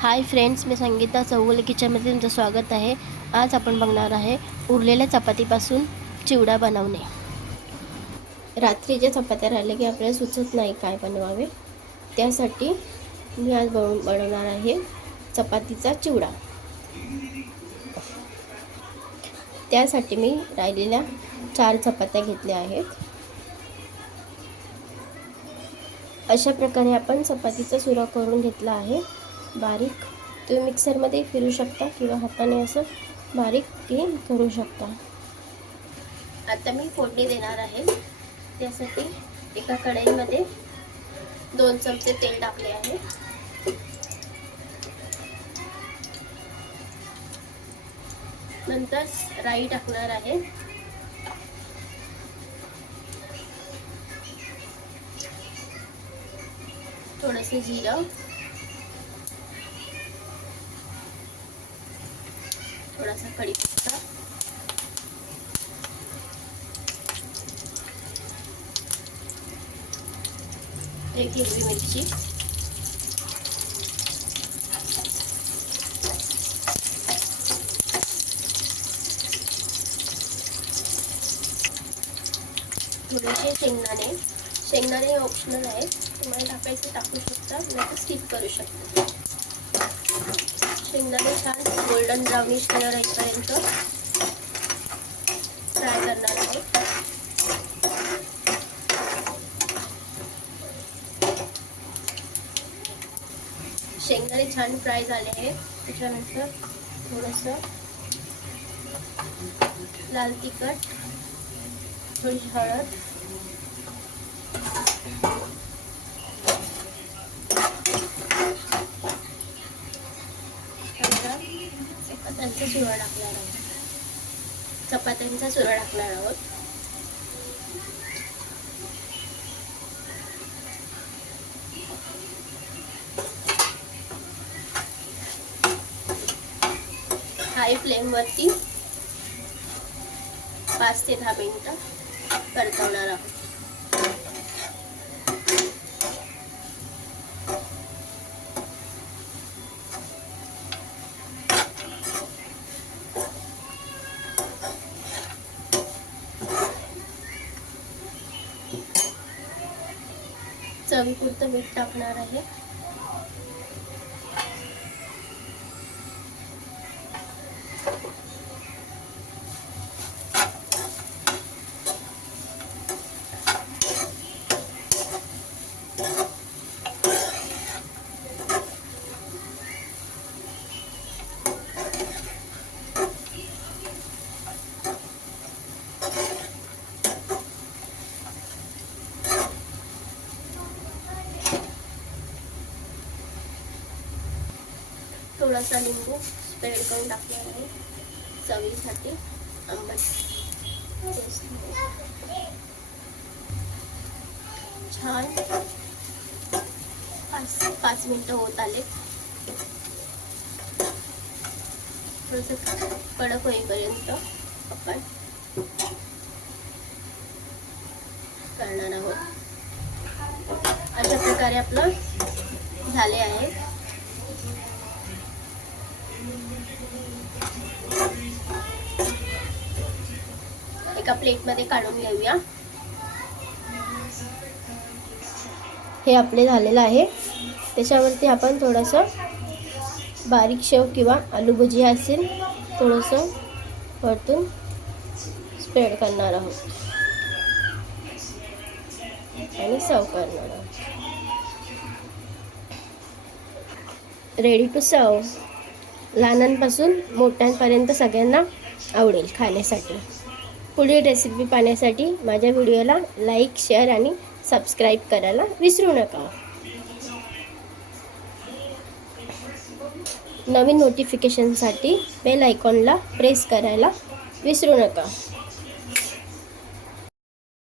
Hi friends, मी संगीता चौगुले किचनमध्ये तुमचं स्वागत आहे। आज आपण बघणार आहे उरलेल्या चपातीपासून चिवडा बनवणे। रात्रीच्या चपात्या राहिल्या की आपल्याला सुचत नाही काय बनवावे, त्यासाठी मी आज बनवणार आहे चपातीचा चिवडा। त्यासाठी मी राहिलेल्या 4 चपात्या घेतल्या आहेत। अशा प्रकारे आपण चपातीचा चुरा करून घेतला आहे बारीक। तुम्ही मिक्सरमध्ये फिरू शकता किंवा हाताने असं बारीक ते करू शकता। आता मी फोडणी देणार आहे। त्यासाठी एका कढईमध्ये 2 चमचे तेल टाकले आहे। नंतर राई टाकणार आहे। थोडेसे जिरं, थोडासा कढीपत्ता, एक हिरवी मिरची, थोडेसे शेंगदाणे ऑप्शनल आहे, तुम्हाला टाकायचे टाकू शकता, नाही स्किप करू शकता। शेंगदाणे छान गोल्डन ब्राउनिश कलर येईपर्यंत फ्राय करणार आहे। शेंगदाणे छान फ्राय झाले आहेत। त्याच्यानंतर थोडंसं लाल तिखट, थोडी हळद, चपात्यांचा चुरा टाकणार आहोत। चपात्यांचा चुरा टाकणार आहोत। हाय फ्लेमवरती 5 ते 10 मिनिटं परतवणार आहोत। चवीपुरतं मीठ टाकणार आहे। थोडासा लिंबू स्प्रेड करून टाकणार आहे चवीसाठी आंबट टेस्ट। छान 5 मिनिटं होत आले। थोडंसं कडक होईपर्यंत आपण करणार आहोत। अशा प्रकारे आपलं झाले आहे। एका प्लेटमध्ये काढून घेऊया। हे आपले झालेलं आहे। त्याच्यावरती आपण थोडंसं बारीक शेव किंवा आलू भुजिया असेल थोडंसं वरतून स्प्रेड करणार आहोत आणि सर्व करणार आहोत। Ready to serve. लहानांपासून मोठ्यांपर्यंत सगळ्यांना आवडेल खाण्यासाठी। पुढील रेसिपी पाहण्यासाठी माझ्या व्हिडिओला लाईक, शेअर आणि सबस्क्राईब करायला विसरू नका। नवीन नोटिफिकेशनसाठी बेल आयकॉनला प्रेस करायला विसरू नका।